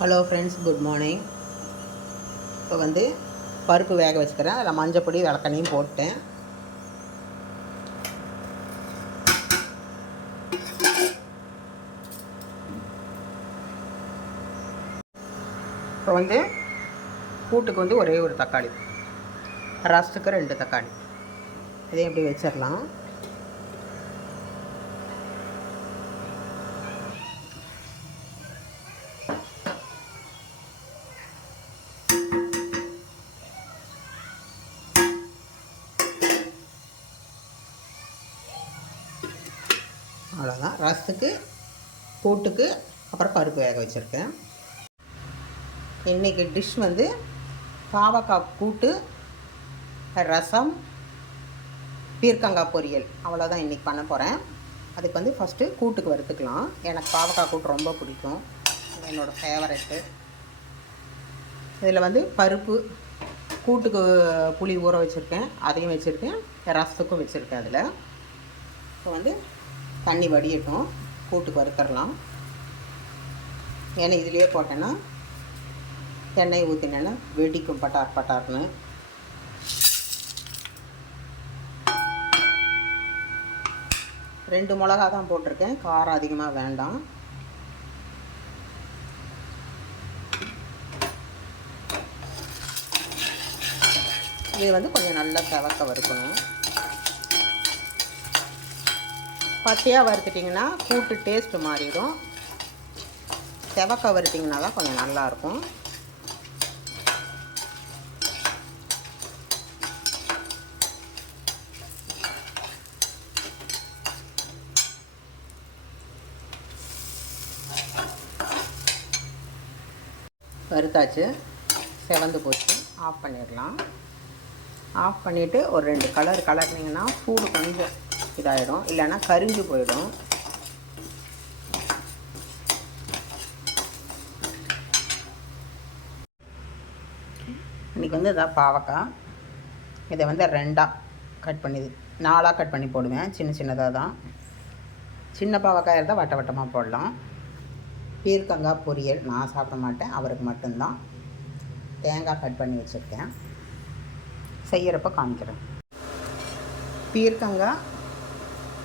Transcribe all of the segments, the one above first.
Hello friends, good morning. இப்போ பருப்பு வேக வச்சுக்கிறேன். அதில் மஞ்சப்பொடி விளக்கெண்ணையும் போட்டேன். இப்போ கூட்டுக்கு ஒரே ஒரு தக்காளி, ரசத்துக்கு 2 தக்காளி, இதையும் எப்படி வச்சிடலாம். அவ்வளோதான். ரசத்துக்கு, கூட்டுக்கு, அப்புறம் பருப்பு வேக வச்சுருக்கேன். இன்றைக்கி டிஷ் பாவக்காய் கூட்டு, ரசம், பீர்க்கங்காய் பொரியல். அவ்வளோதான் இன்றைக்கி பண்ண போகிறேன். அதுக்கு ஃபஸ்ட்டு கூட்டுக்கு வறுத்துக்கலாம். எனக்கு பாவக்காய் கூட்டு ரொம்ப பிடிக்கும், என்னோடய ஃபேவரெட்டு. இதில் பருப்பு, கூட்டுக்கு புளி ஊற வச்சுருக்கேன், அதையும் வச்சுருக்கேன், ரசத்துக்கும் வச்சுருக்கேன். அதில் இப்போ தண்ணி வடியட்டும், கூட்டுக்கு வறுத்துடலாம். ஏன்னா இதுலேயே போட்டேன்னா எண்ணெய் ஊற்றினேன்னா வெடிக்கும் பட்டார் பட்டார்னு. ரெண்டு மிளகா தான் போட்டிருக்கேன், காரம் அதிகமாக வேண்டாம். இது கொஞ்சம் நல்லா செவக்க வறுக்கணும். பச்சையாக வறுத்துட்டிங்கன்னா கூட்டு டேஸ்ட்டு மாறிடும். செவக்க வறுத்திங்கன்னா தான் கொஞ்சம் நல்லாயிருக்கும். வறுத்தாச்சு, செவந்து போச்சு. ஆஃப் பண்ணிடலாம். ஆஃப் பண்ணிவிட்டு ஒரு 2 கலர் கலர்னிங்கன்னா சூடு கொஞ்சம் இதாகிடும், இல்லைன்னா கரிஞ்சு போயிடும். இன்றைக்கி இதான் பாவக்காய். இதை 2ஆக கட் பண்ணி 4ஆக கட் பண்ணி போடுவேன், சின்ன சின்னதாக தான். சின்ன பாவக்காய் இருந்தால் வட்ட வட்டமாக போடலாம். பீர்க்கங்காய் பொரியல் நான் சாப்பிட மாட்டேன், அவருக்கு மட்டும்தான். தேங்காய் கட் பண்ணி வச்சுருக்கேன், செய்கிறப்ப காமிக்கிறேன். பீர்க்கங்காய்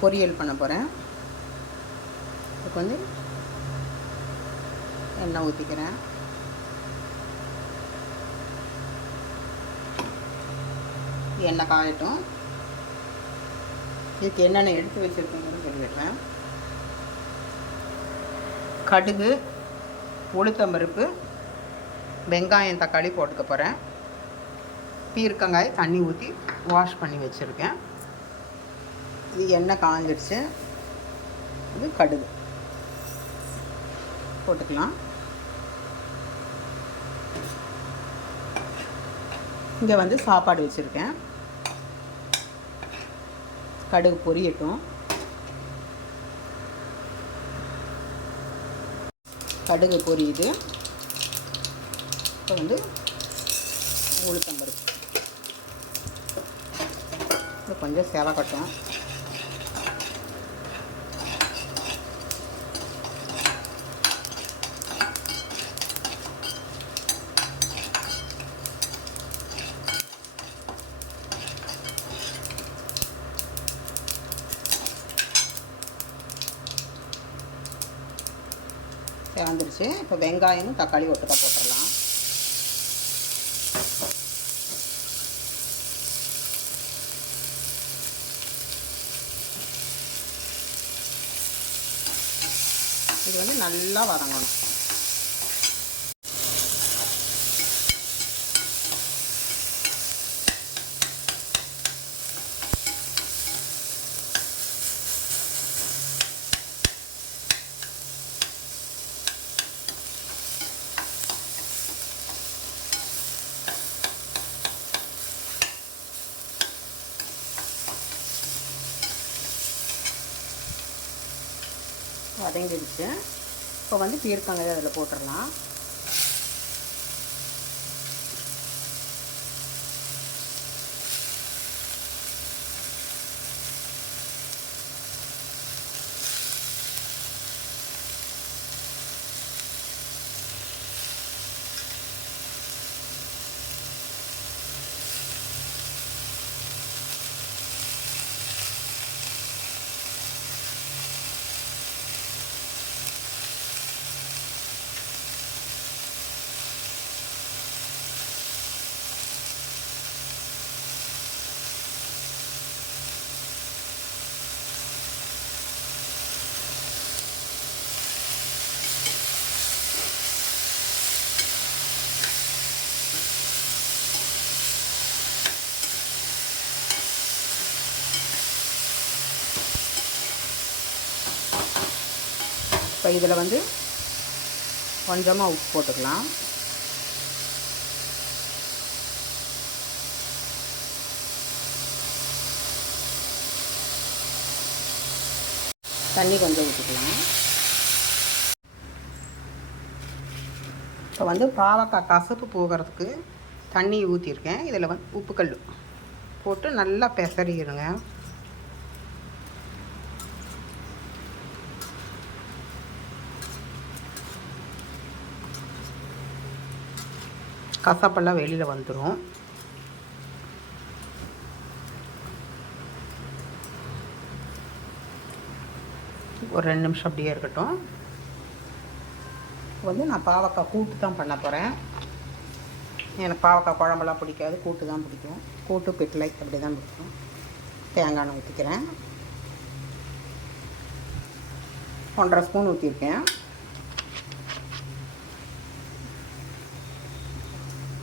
பொரியல் பண்ண போகிறேன். இதுக்கு எண்ணெய் ஊற்றிக்கிறேன். எண்ணெய் காயட்டும். இதுக்கு என்னென்ன எடுத்து வச்சுருக்கேங்கிறது சொல்லிடுறேன். கடுகு, உளுத்தம்பருப்பு, வெங்காயம், தக்காளி போட்டுக்க போகிறேன். பீர்க்கங்காய் தண்ணி ஊற்றி வாஷ் பண்ணி வச்சுருக்கேன். இது எண்ணெய் காஞ்சிடுச்சு. இது கடுகு போட்டுக்கலாம். இங்கே சாப்பாடு வச்சுருக்கேன். கடுகு பொரியட்டும். கடுகு பொரியுது. இப்போ உளுத்தம்பருப்பு கொஞ்சம் செவக்கட்டும். வந்துருச்சு. இப்போ வெங்காயமும் தக்காளி ஒட்டுக்கா போட்டுடலாம். இது நல்லா வதங்கணும். வதங்கிடுச்சு. இப்போ பீர்க்கங்காய் அதில் போட்டுடலாம். இப்போ இதில் வந்து கொஞ்சமாக உப்பு போட்டுக்கலாம். தண்ணி கொஞ்சம் ஊற்றிக்கலாம். இப்போ வந்து பாவக்காய் கசப்பு போகிறதுக்கு தண்ணி ஊற்றிருக்கேன். இதில் வந்து உப்புக்கல் போட்டு நல்லா பெசறிடுங்க. கசப்பெல்லாம் வெளியில் வந்துடும். ஒரு 2 நிமிஷம் அப்படியே இருக்கட்டும். வந்து நான் பாவக்காய் கூட்டு தான் பண்ண போகிறேன். எனக்கு பாவக்காய் குழம்பெல்லாம் பிடிக்காது, கூட்டு தான் பிடிக்கும். கூட்டு பிட்லை அப்படி தான் பிடிக்கும். தேங்காய் எண்ணெய் ஊற்றிக்கிறேன். 1.5 ஸ்பூன் ஊற்றிருக்கேன்.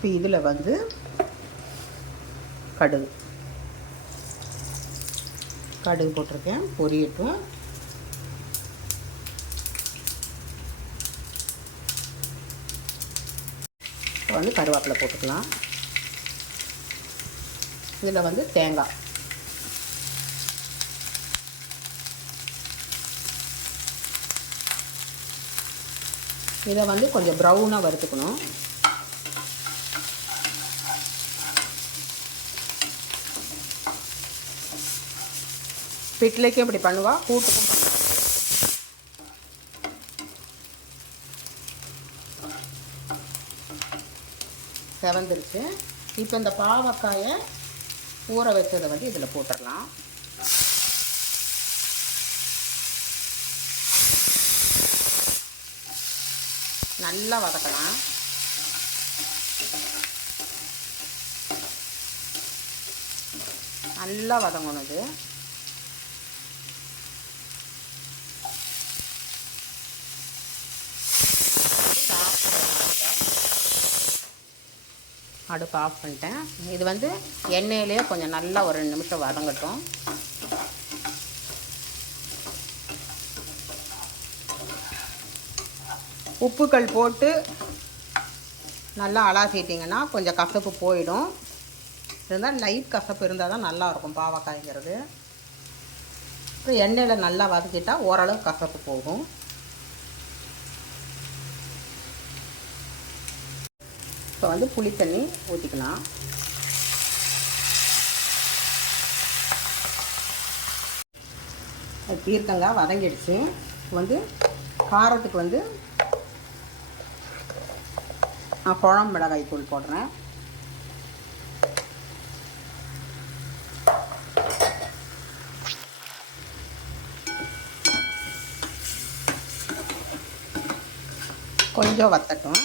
இப்போ இதில் வந்து கடுகு போட்டிருக்கேன், பொரியட்டும். இப்போ வந்து கருவேப்பிலை போட்டுக்கலாம். இதில் வந்து தேங்காய், இதை வந்து கொஞ்சம் ப்ரௌனாக வறுத்துக்கணும். பிட்லைக்கும் இப்படி பண்ணுவா, கூட்டுக்கும் பண்ணுவா. செவந்துருச்சு. இப்போ இந்த பாவக்காயை ஊற வச்சதை வந்து இதில் போட்டுடலாம். நல்லா வதக்கலாம். நல்லா வதங்கணும் இது. அடுப்பு ஆஃப் பண்ணிட்டேன். இது வந்து எண்ணெயிலே கொஞ்சம் நல்லா ஒரு 2 நிமிஷம் வதங்கட்டும். உப்புக்கள் போட்டு நல்லா அலாசிட்டிங்கன்னா கொஞ்சம் கசப்பு போயிடும். இருந்தால் லைட் கசப்பு இருந்தால் தான் நல்லாயிருக்கும் பாவக்காய்ங்கிறது. இப்போ எண்ணெயில் நல்லா வதக்கிட்டால் ஓரளவு கசப்பு போகும். இப்போ வந்து புளி தண்ணி ஊற்றிக்கலாம். பீர்க்கங்காய் வதங்கிடுச்சு. வந்து காரத்துக்கு வந்து நான் குழம்பு மிளகாய் தூள் போடுறேன். கொஞ்சம் வத்தட்டும்.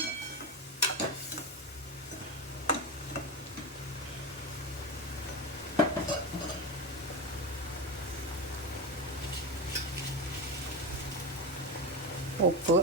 உப்பு,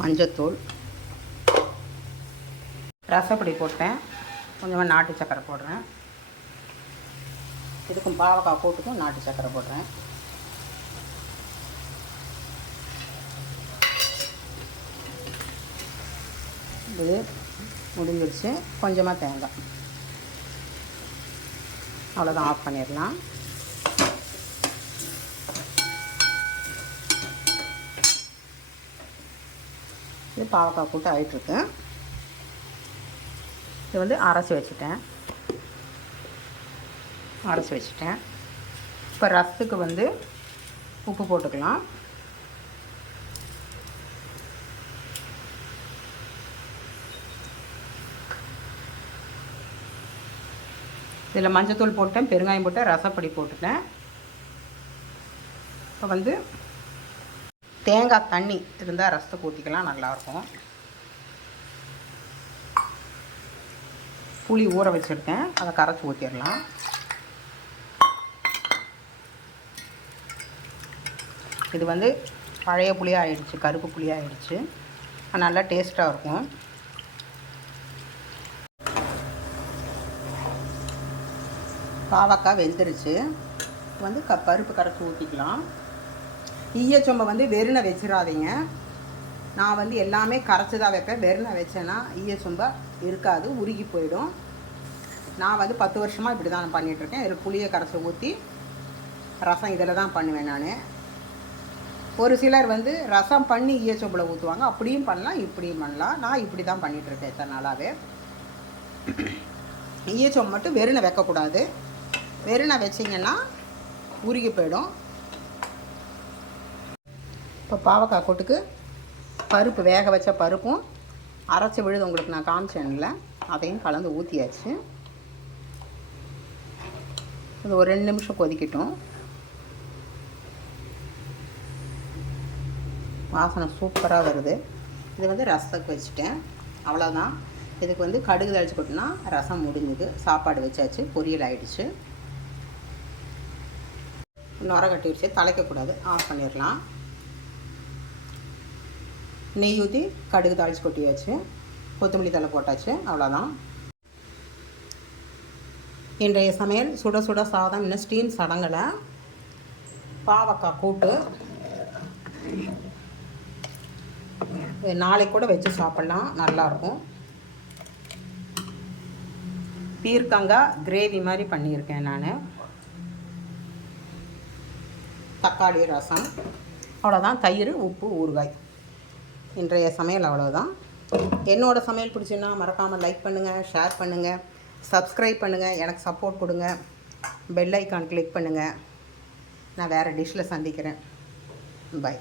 மஞ்சத்தூள், ரசப்பொடி போட்டேன். கொஞ்சமாக நாட்டு சக்கரை போடுறேன். இதுக்கும் பாவக்காய் போட்டுக்கும் நாட்டு சக்கரை போடுறேன். இது முடிஞ்சிருச்சு. கொஞ்சமாக தேங்காய், அவ்வளோதான். ஆஃப் பண்ணிடலாம். இது பாவக்காய் கூட்டு ஆகிட்டுருக்கு. இது வந்து அரைச்சி வச்சுட்டேன். இப்போ ரசத்துக்கு வந்து உப்பு போட்டுக்கலாம். இதில் மஞ்சத்தூள் போட்டேன், பெருங்காயம் போட்டேன், ரசப்பொடி போட்டுட்டேன். இப்போ வந்து தேங்காய் தண்ணி இருந்தால் ரசத்துக்கு ஊற்றிக்கலாம், நல்லாயிருக்கும். புளி ஊற வச்சுருக்கேன், அதை கரைச்சி ஊற்றிடலாம். இது வந்து பழைய புளியாக ஆயிடுச்சு, கருப்பு புளியாக ஆயிடுச்சு. நல்லா டேஸ்ட்டாக இருக்கும். பாவக்காய் வெந்துருச்சு. வந்து பருப்பு கரைச்சி ஊற்றிக்கலாம். ஈயச்சொம்பை வந்து வெறுனை வச்சிடாதீங்க. நான் வந்து எல்லாமே கரைச்சி தான் வைப்பேன். வெறுனை வச்சேன்னா ஈயச்சொம்பை இருக்காது, உருகி போயிடும். நான் வந்து 10 வருஷமாக இப்படி தான் பண்ணிகிட்ருக்கேன். இதில் புளியை கரைச்சி ஊற்றி ரசம் இதில் தான் பண்ணுவேன் நான். ஒரு சிலர் வந்து ரசம் பண்ணி ஈயச்சொம்பில் ஊற்றுவாங்க. அப்படியும் பண்ணலாம், இப்படியும் பண்ணலாம். நான் இப்படி தான் பண்ணிகிட்ருக்கேன் இத்தனை நாளாகவே. ஈயச்சொம்பு மட்டும் வெறுனை வைக்கக்கூடாது. வெறுனை வச்சிங்கன்னா உருகி போயிடும். இப்போ பாவக்காய் கூட்டுக்கு பருப்பு, வேக வச்ச பருப்பும் அரைச்சி விழுது உங்களுக்கு நான் காமிச்சேன்ல, அதையும் கலந்து ஊற்றியாச்சு. அது ஒரு 2 நிமிஷம் கொதிக்கட்டும். வாசனை சூப்பராக வருது. இது வந்து ரசத்துக்கு வச்சுட்டேன், அவ்வளோதான். இதுக்கு வந்து கடுகு தழிச்சு கொட்டினா ரசம் முடிஞ்சுது. சாப்பாடு வச்சாச்சு, பொரியல் ஆகிடுச்சு. நுர கட்டிடுச்சு, தலைக்கக்கூடாது, ஆஃப் பண்ணிடலாம். நெய் ஊற்றி கடுகு தாளித்து கொட்டியாச்சு, கொத்தமல்லி தழை போட்டாச்சு, அவ்வளோதான். இன்றைய சமையல் சுட சுட சாதம், இன்னும் ஸ்டீம் சடங்கலை. பாவக்காய் கூட்டு நாளைக்கு கூட வச்சு சாப்பிட்லாம், நல்லாயிருக்கும். பீர்க்கங்காய் கிரேவி மாதிரி பண்ணியிருக்கேன் நான். தக்காளி ரசம், அவ்வளோதான். தயிர், உப்பு, ஊறுகாய். இன்றைய சமையல் அவ்வளோதான். என்னோடய சமையல் பிடிச்சுன்னா மறக்காமல் லைக் பண்ணுங்கள், ஷேர் பண்ணுங்கள், சப்ஸ்கிரைப் பண்ணுங்கள், எனக்கு சப்போர்ட் கொடுங்க. பெல் ஐக்கான் கிளிக் பண்ணுங்கள். நான் வேறு டிஷ்ஷில் சந்திக்கிறேன். பை.